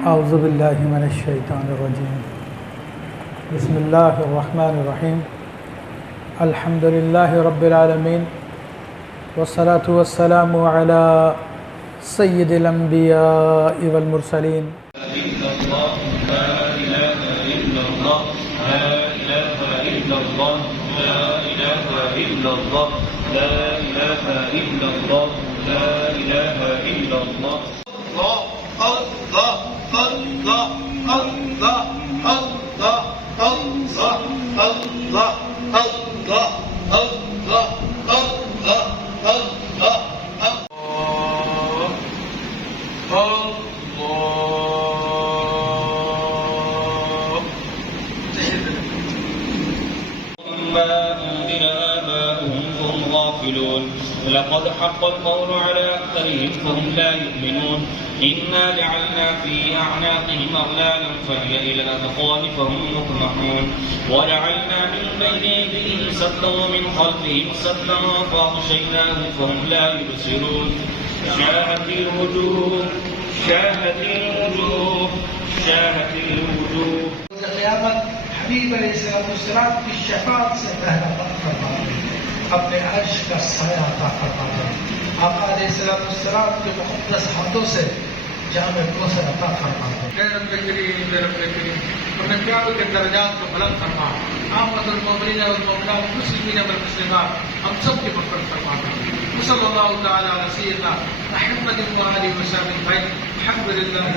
औज़ु बिल्लाहि मिनश्शैतानिर्रजीम। बिस्मिल्लाहिर्रहमानिर्रहीम। अल्हम्दुलिल्लाहि रब्बिल आलमीन वस्सलातु वस्सलामु अला सय्यिदिल अंबिया'i वल मुरसलीन। لقد حق القول على أكثرهم فهم لا يؤمنون. إنا جعلنا في أعناقهم أغلالا فهي إلى الأذقان فهم مقمحون وجعلنا من بين أيديهم سدا ومن خلفهم سدا فأغشيناهم فهم لا يبصرون. شاهت الوجوه क़यामत हबीब अलैहिस्सलाम की शफाअत से पहला अपने अर्श का साया अता फरमाता। आका अलैहिस्सलाम के मुक़द्दस हाथों से जामे कौसर अता फरमाता। रब्बे करीम अपने प्यारों के दर्जात को बुलंद फरमा। आमदुल मोमिनीन वल मोमिनात मुस्लिमीन वल मुस्लिमात हम सब की मग़फ़िरत फरमाता। सल्लल्लाहु तआला अलैहि सय्यिदना मुहम्मद व आलिहि व सहबिही अल्हम्दुलिल्लाह।